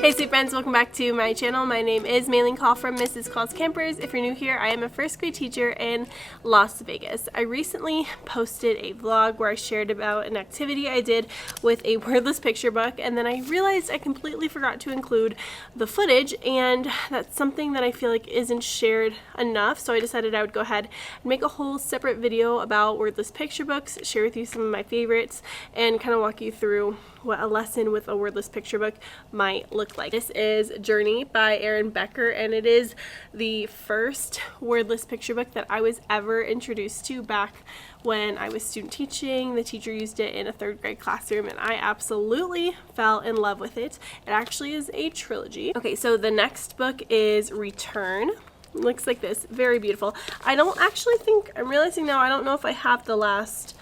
Hey sweet friends, welcome back to my channel. My name is Maylene Call from Mrs. Call's Campers. If you're new here, I am a first grade teacher in Las Vegas. I recently posted a vlog where I shared about an activity I did with a wordless picture book, and then I realized I completely forgot to include the footage, and that's something that I feel like isn't shared enough, so I decided I would go ahead and make a whole separate video about wordless picture books, share with you some of my favorites, and kind of walk you through what a lesson with a wordless picture book might look like. This is Journey by Erin Becker, and it is the first wordless picture book that I was ever introduced to back when I was student teaching. The teacher used it in a third grade classroom, and I absolutely fell in love with it. It actually is a trilogy. Okay, so the next book is Return. It looks like this, very beautiful. I don't actually think, I'm realizing now, I don't know if I have the last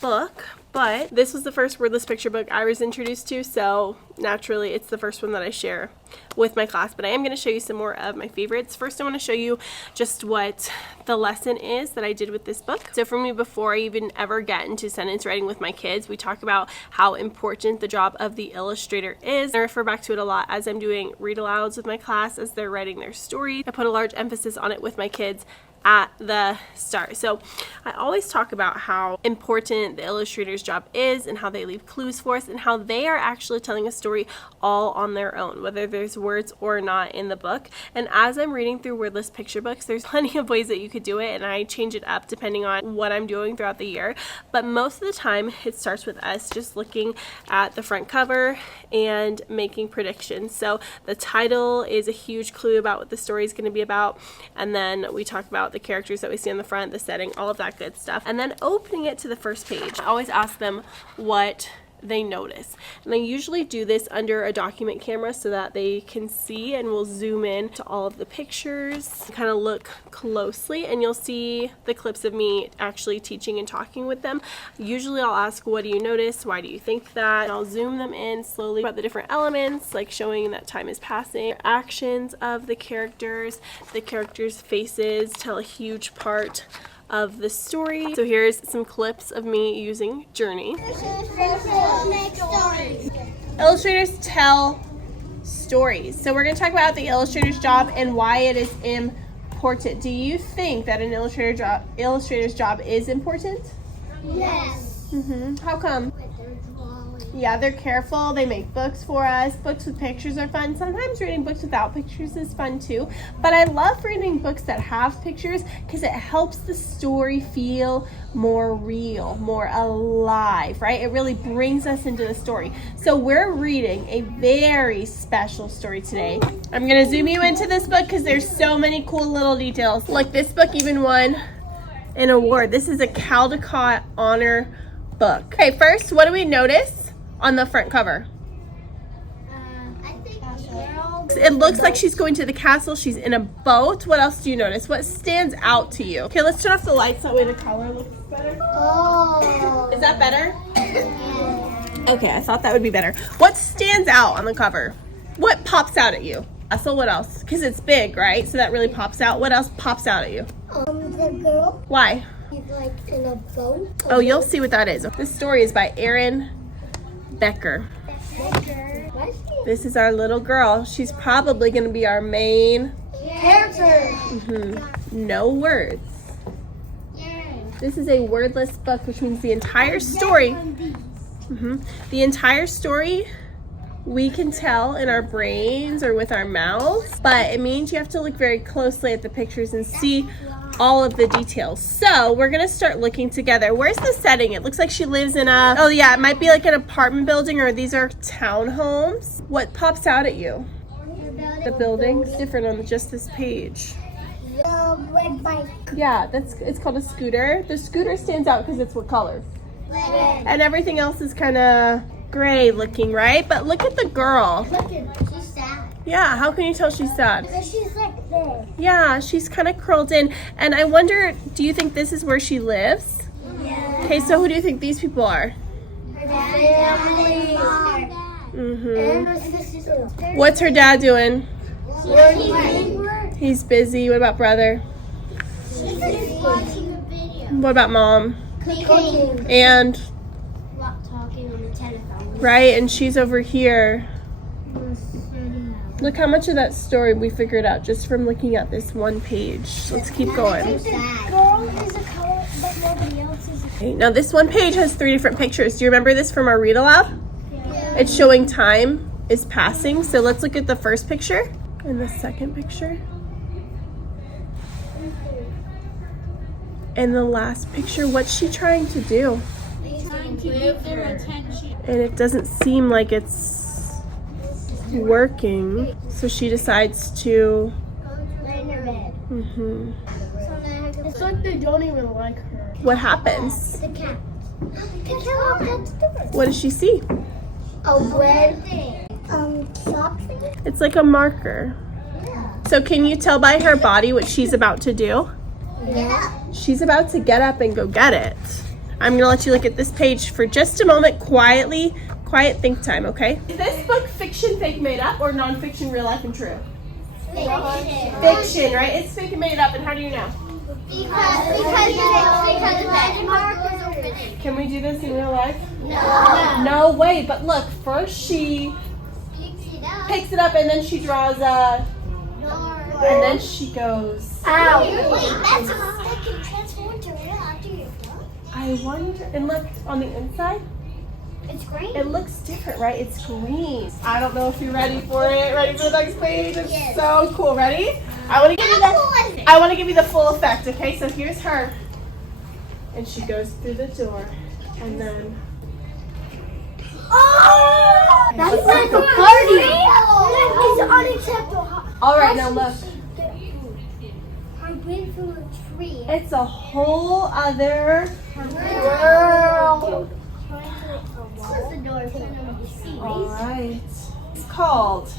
book, but this was the first wordless picture book I was introduced to, so naturally it's the first one that I share with my class. But I am going to show you some more of my favorites. First, I want to show you just what the lesson is that I did with this book. So for me, before I even ever get into sentence writing with my kids, we talk about how important the job of the illustrator is. I refer back to it a lot as I'm doing read-alouds with my class as they're writing their story. I put a large emphasis on it with my kids at the start. So I always talk about how important the illustrator's job is and how they leave clues for us and how they are actually telling a story all on their own, whether there's words or not in the book. And as I'm reading through wordless picture books, there's plenty of ways that you could do it, and I change it up depending on what I'm doing throughout the year. But most of the time it starts with us just looking at the front cover and making predictions. So the title is a huge clue about what the story is going to be about, and then we talk about the characters that we see on the front, the setting, all of that good stuff. And then opening it to the first page, I always ask them what they notice. And I usually do this under a document camera so that they can see, and we'll zoom in to all of the pictures, kind of look closely, and you'll see the clips of me actually teaching and talking with them. Usually I'll ask, what do you notice? Why do you think that? And I'll zoom them in slowly about the different elements, like showing that time is passing. Actions of the characters' faces tell a huge part of the story. So here's some clips of me using Journey. Illustrators tell stories. So we're going to talk about the illustrator's job and why it is important. Do you think that an illustrator's job is important? Yes. How come? Yeah, they're careful. They make books for us. Books with pictures are fun. Sometimes reading books without pictures is fun too. But I love reading books that have pictures because it helps the story feel more real, more alive, right? It really brings us into the story. So we're reading a very special story today. I'm going to zoom you into this book because there's so many cool little details. Like this book even won an award. This is a Caldecott honor book. Okay, first, what do we notice on the front cover? I think it looks like she's going to the castle. She's in a boat. What else do you notice? What stands out to you? Okay, let's turn off the lights. That way the color looks better. Oh. Is that better? Yeah. Okay, I thought that would be better. What stands out on the cover? What pops out at you? So what else? Because it's big, right? So that really pops out. What else pops out at you? The girl. Why? She's like in a boat. Oh, you'll see what that is. This story is by Erin Becker. This is our little girl. She's probably going to be our main character. No words. This is a wordless book, which means the entire story, the entire story we can tell in our brains or with our mouths, but it means you have to look very closely at the pictures and see all of the details. So we're gonna start looking together. Where's the setting? It looks like she lives in a, oh yeah, it might be like an apartment building, or these are townhomes. What pops out at you? The building's different on just this page. The red bike. Yeah, it's called a scooter. The scooter stands out because it's what color? Red. And everything else is kind of gray looking, right? But look at the girl. Look at, she's sad. Yeah, how can you tell she's sad? Because she's like this. Yeah, she's kind of curled in. And I wonder, do you think this is where she lives? Yeah. Okay, so who do you think these people are? Her dad. And her sister. What's her dad doing? Working. He's busy. What about brother? She's watching a video. What about mom? Cooking. And Talking on the telephone. right, and she's over here. Sitting Look how much of that story we figured out just from looking at this one page. Let's keep going. Girl is a color, but nobody else is a color. Okay, now this one page has 3 different pictures. Do you remember this from our read aloud? Yeah. It's showing time is passing. So let's look at the first picture and the second picture. And the last picture, what's she trying to do? Trying to give them attention. And it doesn't seem like it's working. So she decides to... Lay in her bed. Mhm. It's like they don't even like her. What happens? The cat. The cat walks upstairs. What does she see? A red sock thing? It's like a marker. Yeah. So can you tell by her body what she's about to do? Yeah. She's about to get up and go get it. I'm gonna let you look at this page for just a moment, quietly. Quiet think time, okay? Is this book fiction, fake, made up, or nonfiction, real life and true? Fiction, right? It's fake and made up, and how do you know? Because the magic markers are finished. Can we do this in real life? No. No way, but look, first she picks it up and then she draws a, and then she goes, Ow. Wait, that's a second transformer after you're done? I wonder, and look on the inside, It's green. it looks different, right? It's green. I don't know if you're ready for it. Ready for the next page? It's Yes. so cool. Ready? I want to give you the, I want to give you the full effect, okay? So here's her. And she goes through the door and then, Oh! That's like a party. That is unacceptable. all right, now look. I've been through a tree. It's a whole other World. Close the door so nobody sees. All right. It's called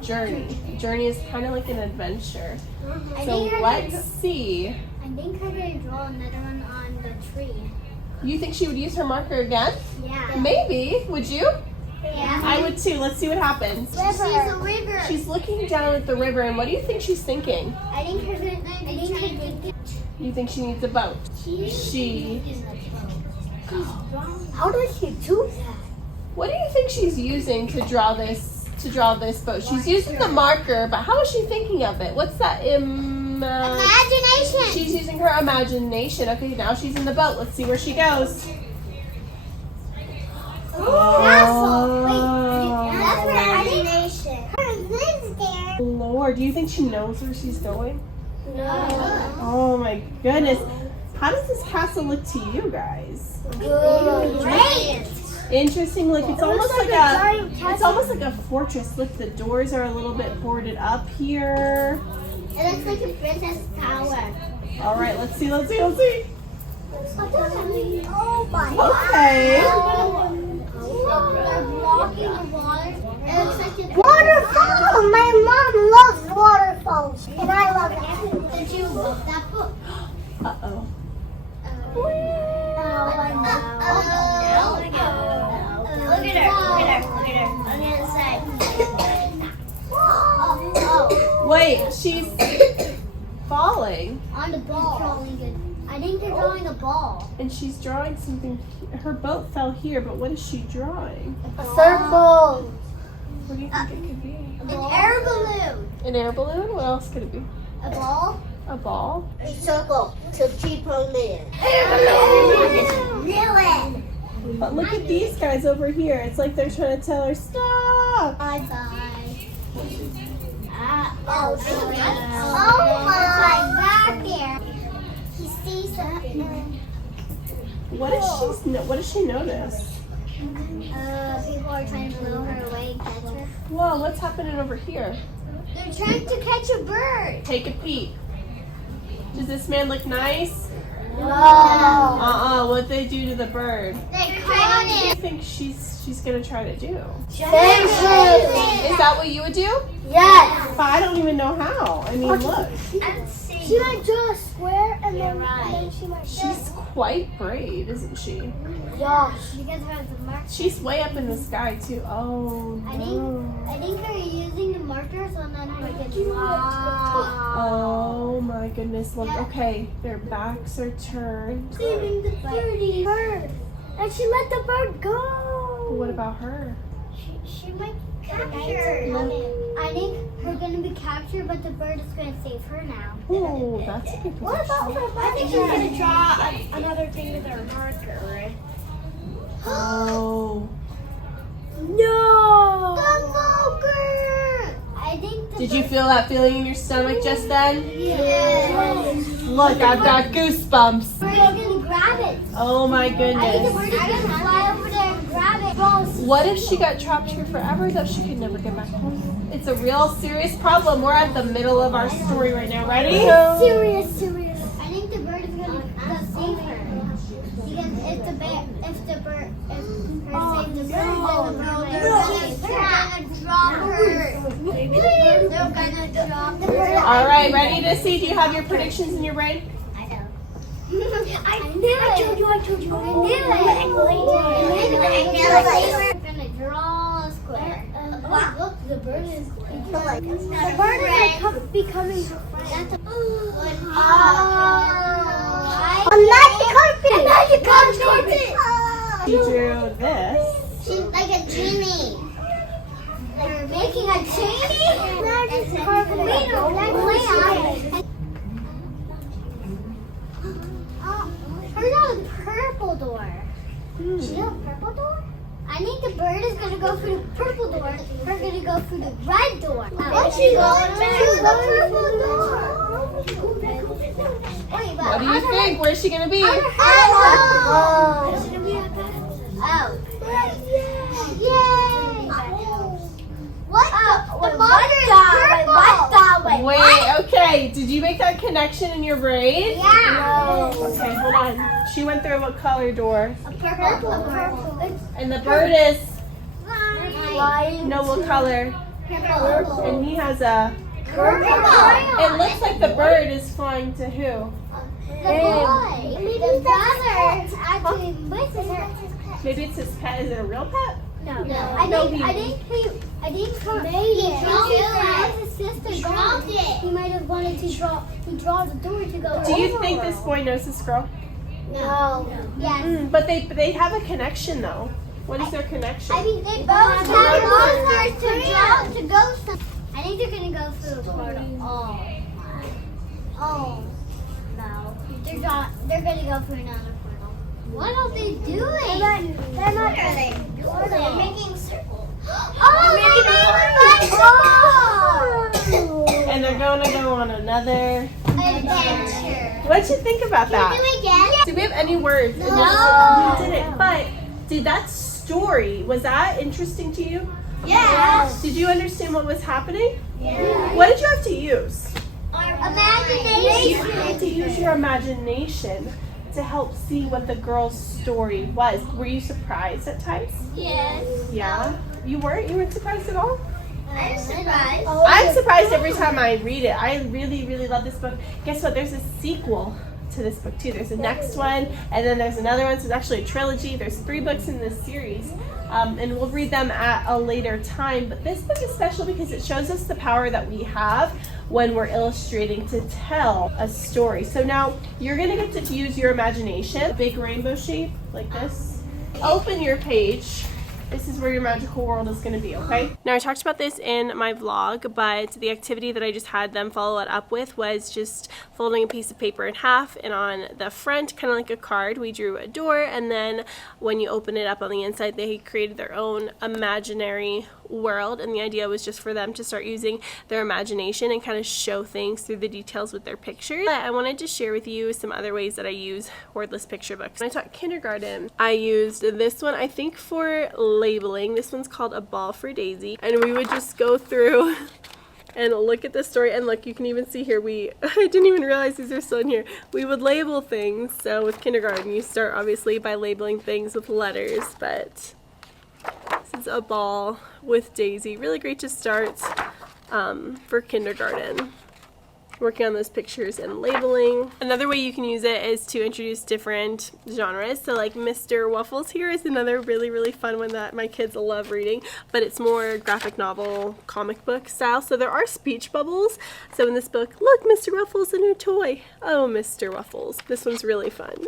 Journey. Journey is kind of like an adventure. So let's see. I think I'm gonna draw another one on the tree. You think she would use her marker again? Yeah. Maybe. Would you? Yeah. I would too. Let's see what happens. She sees a river. She's looking down at the river, and what do you think she's thinking? I think her. You think she needs a boat? She. How does she do that? What do you think she's using to draw this? To draw this boat? She's using the marker, but how is she thinking of it? What's that? Imagination. She's using her imagination. Okay, now she's in the boat. Let's see where she goes. Castle. Wait, that's her imagination. Her lives there. Lord, do you think she knows where she's going? No. Oh my goodness. How does this castle look to you guys? Good. Great. Interesting. Look, it's almost like giant it's castle. almost like a fortress. Look, the doors are a little bit boarded up here. It looks like a princess tower. All right, let's see. Let's see. Let's see. Oh my. Okay. They're blocking the water. It looks like a waterfall. My mom loves waterfalls, and I love it. Did you love that book? Uh-oh. Look at her. On the other side. Wait, she's falling, On the ball. I think they're drawing a ball. and she's drawing something. Her boat fell here, but what is she drawing? A circle. What do you think it could be? An air balloon. An air balloon? What else could it be? A ball. A ball? A circle to keep her in. Air balloon. Really? But look at these guys over here. It's like they're trying to tell her, stop. Bye-bye. Oh my! Back there. He sees something. What does she notice? People are trying to blow her away and catch her. Whoa, what's happening over here? They're trying to catch a bird. Take a peek. Does this man look nice? No. What'd they do to the bird? They caught What do you it. think she's gonna try to do? Is Fences. that what you would do? Yes. But I don't even know how. I mean, look. She might draw a square and then she might. She's quite brave, isn't she? Yeah. Because her the marker. She's way up in the sky too. Oh no. I think they're using the markers and then her gets Oh my goodness, look. Okay, their backs are turned. saving the bird. And she let the bird go. What about her? She might captured. I think we're gonna be captured, but the bird is gonna save her now. Oh, that's a good What about her? I think she's gonna draw another thing with her marker, right? Oh. No! The marker! I think the Did you feel that feeling in your stomach just then? Yes. Look, I've got goosebumps. Bird is gonna grab it. Oh my I think the goodness. bird is gonna fly over there and grab it. What if she got trapped here forever though she could never get back home? It's a real serious problem. We're at the middle of our story right now. Ready? Serious. I think the bird is gonna save her. Because if her save the bird, then the bird will drop her. They're gonna drop her. All right, ready to see? Do you have your predictions in your brain? I knew it. I told you. I knew it. We're gonna draw a square. Look, the bird is. The bird is like becoming her friend. A magic carpet. She drew this. She's like a genie. They're making a genie. Magic carpet. Here's a purple door. See a purple door? I think the bird is gonna go through the purple door. We're gonna go through the red door. What's she going through the purple door? Wait, What do you think? Where's she gonna be? Oh! Yay! What? The mother is purple. Wait, okay. Did you make that connection in your brain? Yeah. Okay, hold on. She went through what color door? A purple. And the bird is Flying. no what color? Purple. And he has a. Purple. It looks like the bird is flying to who? The boy. The brother actually misses her. Maybe it's his pet. Is it a real pet? No. No, I think he dropped his sister dropped it. He might have wanted to draw the door to go. Do you think this boy knows this girl? No. Yes. But they have a connection though. What is their connection? I think they both have monsters to go some. I think they're gonna go through a portal. Oh. No. They're gonna go through another portal. What are they doing? They're not They're making circles. And they're going to go on another Adventure. What'd you think about that? Do it again? Do we have any words? No. We didn't. But did that story, was that interesting to you? Yes. Did you understand what was happening? Yes. What did you have to use? Imagination. You had to use your imagination to help see what the girl's story was. Were you surprised at times? Yes. Yeah? You weren't? You weren't surprised at all? I'm surprised. I'm surprised every time I read it. I really, really love this book. Guess what? There's a sequel to this book too. There's a next one, and then there's another one. So it's actually a trilogy. There's 3 books in this series. And we'll read them at a later time. But this book is special because it shows us the power that we have when we're illustrating to tell a story. So now you're going to get to use your imagination. A big rainbow shape like this. Open your page. This is where your magical world is going to be, okay? Now, I talked about this in my vlog, but the activity that I just had them follow it up with was just folding a piece of paper in half, and on the front, kind of like a card, we drew a door, and then when you open it up on the inside, they created their own imaginary world, and the idea was just for them to start using their imagination and kind of show things through the details with their pictures. But I wanted to share with you some other ways that I use wordless picture books. When I taught kindergarten, I used this one, I think, for labeling. This one's called A Ball for Daisy, and we would just go through and look at the story, and look, you can even see here, I didn't even realize these are still in here. We would label things. So with kindergarten, you start obviously by labeling things with letters, but this is A Ball with Daisy. Really great to start for kindergarten, working on those pictures and labeling. Another way you can use it is to introduce different genres. So like Mr. Waffles here is another really, really fun one that my kids love reading, but it's more graphic novel, comic book style. So there are speech bubbles. So in this book, look, Mr. Waffles, a new toy. Oh, Mr. Waffles. This one's really fun.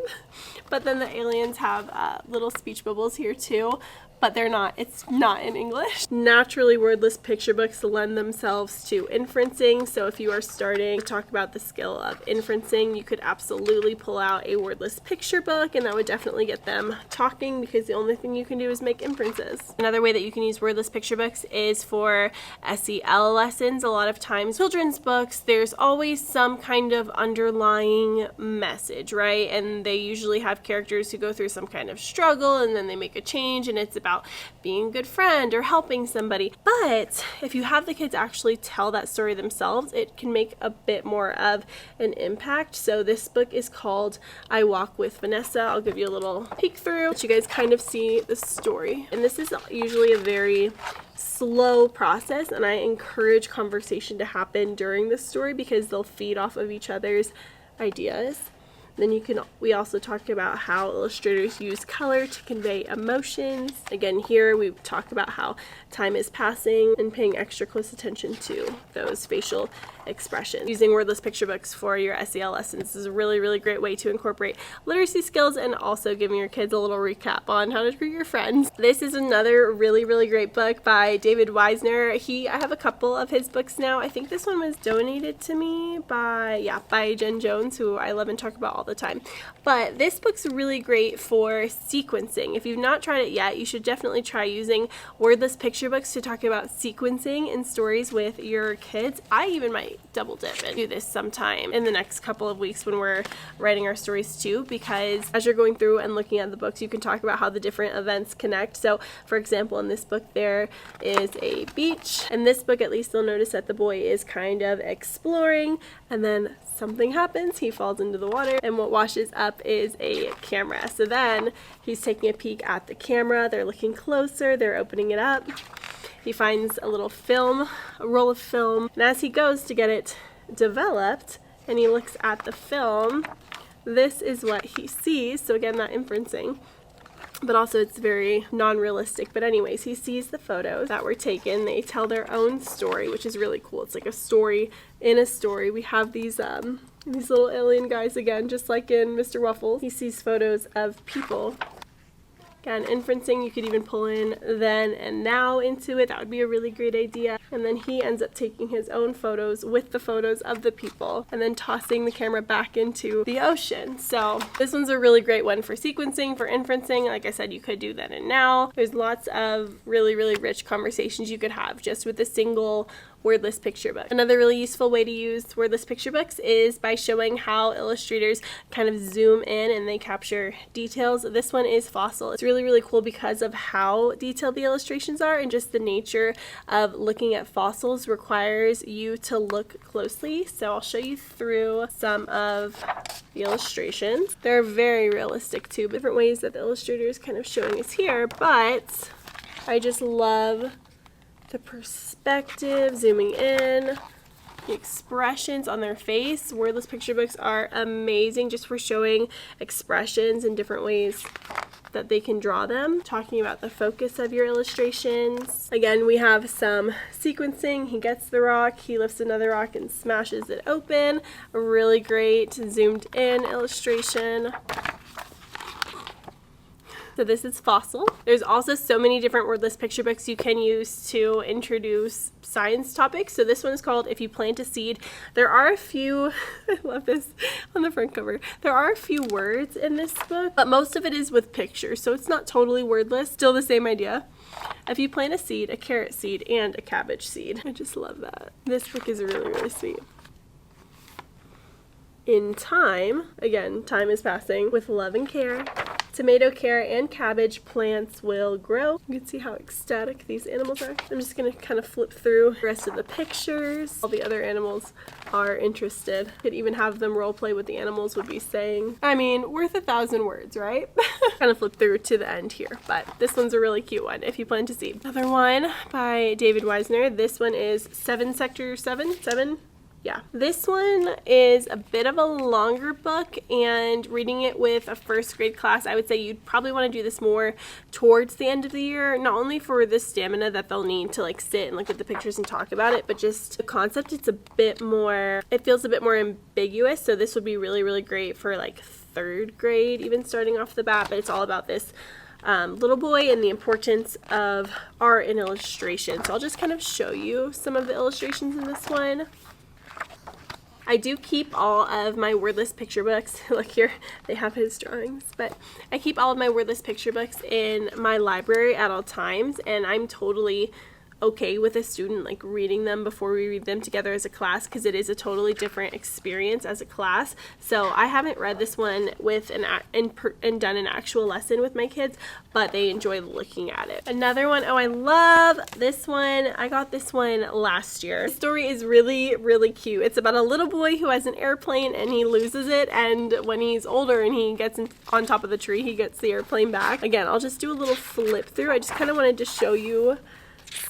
But then the aliens have little speech bubbles here too. but they're not. It's not in English. Naturally, wordless picture books lend themselves to inferencing. So if you are starting to talk about the skill of inferencing, you could absolutely pull out a wordless picture book, and that would definitely get them talking, because the only thing you can do is make inferences. Another way that you can use wordless picture books is for SEL lessons. A lot of times, children's books, there's always some kind of underlying message, right? And they usually have characters who go through some kind of struggle, and then they make a change, and it's about being a good friend or helping somebody. But if you have the kids actually tell that story themselves, it can make a bit more of an impact. So this book is called I Walk with Vanessa. I'll give you a little peek through so you guys kind of see the story. And this is usually a very slow process, and I encourage conversation to happen during the story because they'll feed off of each other's ideas. Then we also talked about how illustrators use color to convey emotions. Again, here we talked about how time is passing and paying extra close attention to those facial expressions. Using wordless picture books for your SEL lessons is a really, really great way to incorporate literacy skills and also giving your kids a little recap on how to treat your friends. This is another really, really great book by David Weisner. I have a couple of his books now. I think this one was donated to me by Jen Jones, who I love and talk about all the time. But this book's really great for sequencing. If you've not tried it yet, you should definitely try using wordless picture books to talk about sequencing in stories with your kids. I even might double dip and do this sometime in the next couple of weeks when we're writing our stories too, because as you're going through and looking at the books, you can talk about how the different events connect. So for example, in this book there is a beach, and this book at least you'll notice that the boy is kind of exploring, and then something happens, he falls into the water, and what washes up is a camera. So then he's taking a peek at the camera, they're looking closer, they're opening it up. He finds a little film, a roll of film, and as he goes to get it developed and he looks at the film, this is what he sees. So again, that inferencing, but also it's very non-realistic. But anyways, he sees the photos that were taken. They tell their own story, which is really cool. It's like a story in a story. We have these little alien guys again, just like in Mr. Waffles. He sees photos of people. Again, inferencing, you could even pull in then and now into it. That would be a really great idea. And then he ends up taking his own photos with the photos of the people and then tossing the camera back into the ocean. So this one's a really great one for sequencing, for inferencing. Like I said, you could do then and now. There's lots of really, really rich conversations you could have just with a single wordless picture book. Another really useful way to use wordless picture books is by showing how illustrators kind of zoom in and they capture details. This one is Fossil. It's really, really cool because of how detailed the illustrations are, and just the nature of looking at fossils requires you to look closely. So I'll show you through some of the illustrations. They're very realistic too, different ways that the illustrator is kind of showing us here, but I just love the perspective, zooming in, the expressions on their face. Wordless picture books are amazing just for showing expressions in different ways that they can draw them. Talking about the focus of your illustrations. Again, we have some sequencing. He gets the rock, he lifts another rock and smashes it open. A really great zoomed in illustration. So this is Fossil. There's also so many different wordless picture books you can use to introduce science topics. So this one is called If You Plant a Seed. There are a few, I love this on the front cover, there are a few words in this book, but most of it is with pictures, so it's not totally wordless, still the same idea. If you plant a seed, a carrot seed, and a cabbage seed. I just love that. This book is really, really sweet. In time, again, time is passing, with love and care, tomato, carrot, and cabbage plants will grow. You can see how ecstatic these animals are. I'm just going to kind of flip through the rest of the pictures. All the other animals are interested. Could even have them role play what the animals would be saying. I mean, worth 1,000 words, right? Kind of flip through to the end here, but this one's a really cute one if you plant a seed. Another one by David Weisner. This one is 7 Sector 7. Yeah, this one is a bit of a longer book, and reading it with a first grade class, I would say you'd probably want to do this more towards the end of the year, not only for the stamina that they'll need to like sit and look at the pictures and talk about it, but just the concept, it's a bit more, it feels a bit more ambiguous, so this would be really, really great for like 3rd grade, even starting off the bat, but it's all about this little boy and the importance of art and illustration. So I'll just kind of show you some of the illustrations in this one. I do keep all of my Wordless picture books. Look here, they have his drawings, but I keep all of my Wordless picture books in my library at all times, and I'm totally okay with a student like reading them before we read them together as a class, because it is a totally different experience as a class. So I haven't read this one with and done an actual lesson with my kids, but they enjoy looking at it. Another one, oh, I love this one. I got this one last year. The story is really, really cute. It's about a little boy who has an airplane and he loses it, and when he's older and he gets on top of the tree, he gets the airplane back. Again, I'll just do a little flip through. I just kind of wanted to show you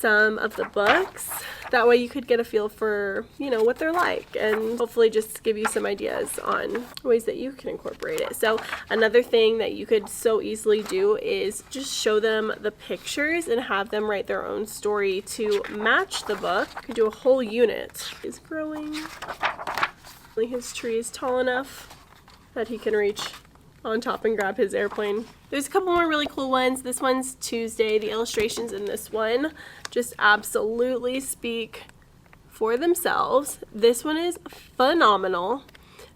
some of the books. That way you could get a feel for, you know, what they're like, and hopefully just give you some ideas on ways that you can incorporate it. So another thing that you could so easily do is just show them the pictures and have them write their own story to match the book. You could do a whole unit. He's growing. His tree is tall enough that he can reach on top and grab his airplane. There's a couple more really cool ones. This one's Tuesday. The illustrations in this one just absolutely speak for themselves. This one is phenomenal.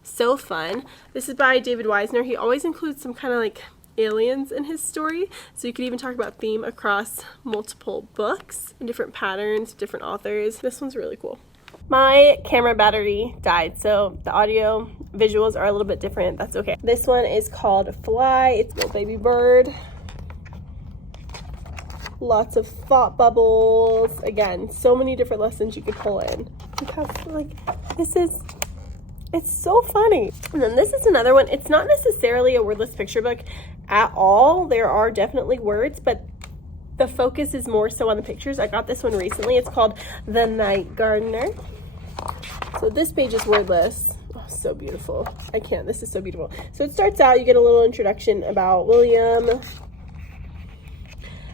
So fun. This is by David Wisner. He always includes some kind of like aliens in his story, so you could even talk about theme across multiple books and different patterns, different authors. This one's really cool. My camera battery died, so the audio visuals are a little bit different. That's okay. This one is called Fly. It's a little baby bird. Lots of thought bubbles. Again, so many different lessons you could pull in. It's so funny. And then this is another one. It's not necessarily a wordless picture book at all. There are definitely words, but the focus is more so on the pictures. I got this one recently. It's called The Night Gardener. So this page is wordless. Oh, so beautiful. This is so beautiful. So it starts out, you get a little introduction about William,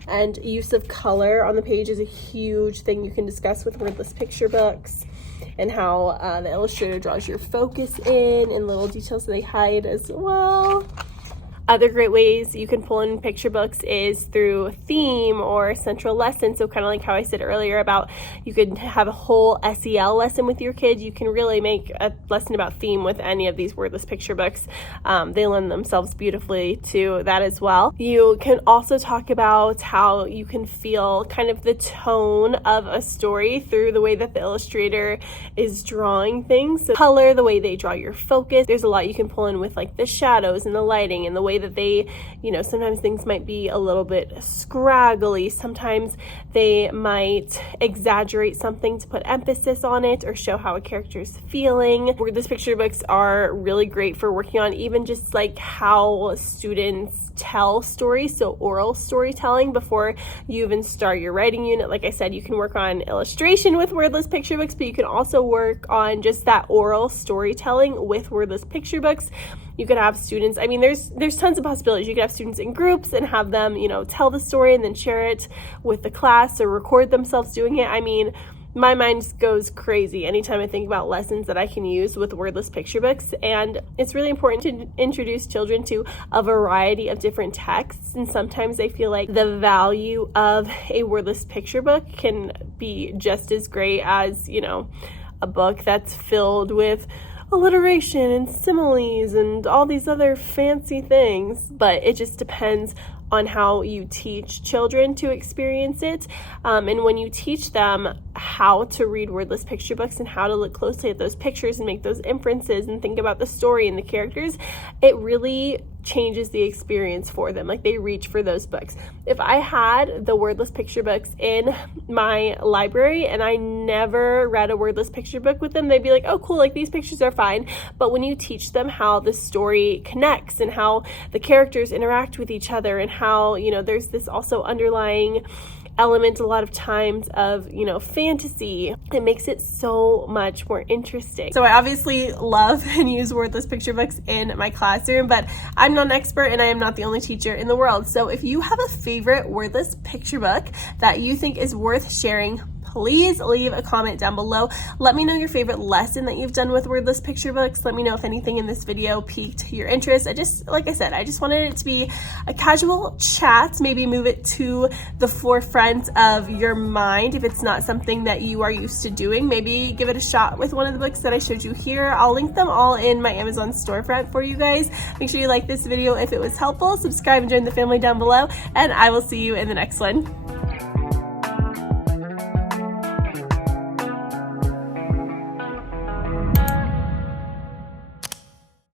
and use of color on the page is a huge thing you can discuss with wordless picture books, and how the illustrator draws your focus in, and little details that they hide as well. Other great ways you can pull in picture books is through theme or central lesson. So kind of like how I said earlier about you could have a whole SEL lesson with your kids. You can really make a lesson about theme with any of these wordless picture books. They lend themselves beautifully to that as well. You can also talk about how you can feel kind of the tone of a story through the way that the illustrator is drawing things. So color, the way they draw your focus. There's a lot you can pull in with like the shadows and the lighting and the way that they, you know, sometimes things might be a little bit scraggly. Sometimes they might exaggerate something to put emphasis on it or show how a character is feeling. Wordless picture books are really great for working on even just like how students tell stories, so oral storytelling before you even start your writing unit. Like I said, you can work on illustration with wordless picture books, but you can also work on just that oral storytelling with wordless picture books. You could have students, I mean, there's tons of possibilities. You could have students in groups and have them, you know, tell the story and then share it with the class or record themselves doing it. I mean, my mind just goes crazy anytime I think about lessons that I can use with wordless picture books. And it's really important to introduce children to a variety of different texts. And sometimes I feel like the value of a wordless picture book can be just as great as, you know, a book that's filled with alliteration and similes and all these other fancy things. But it just depends on how you teach children to experience it. And when you teach them how to read wordless picture books and how to look closely at those pictures and make those inferences and think about the story and the characters, it really changes the experience for them. Like, they reach for those books. If I had the wordless picture books in my library and I never read a wordless picture book with them, they'd be like, oh cool, like these pictures are fine. But when you teach them how the story connects and how the characters interact with each other and how, you know, there's this also underlying element a lot of times of, you know, fantasy, it makes it so much more interesting. So I obviously love and use wordless picture books in my classroom, but I'm not an expert and I am not the only teacher in the world. So if you have a favorite wordless picture book that you think is worth sharing, please leave a comment down below. Let me know your favorite lesson that you've done with Wordless picture books. Let me know if anything in this video piqued your interest. Like I said, I just wanted it to be a casual chat. Maybe move it to the forefront of your mind if it's not something that you are used to doing. Maybe give it a shot with one of the books that I showed you here. I'll link them all in my Amazon storefront for you guys. Make sure you like this video if it was helpful, subscribe and join the family down below, and I will see you in the next one.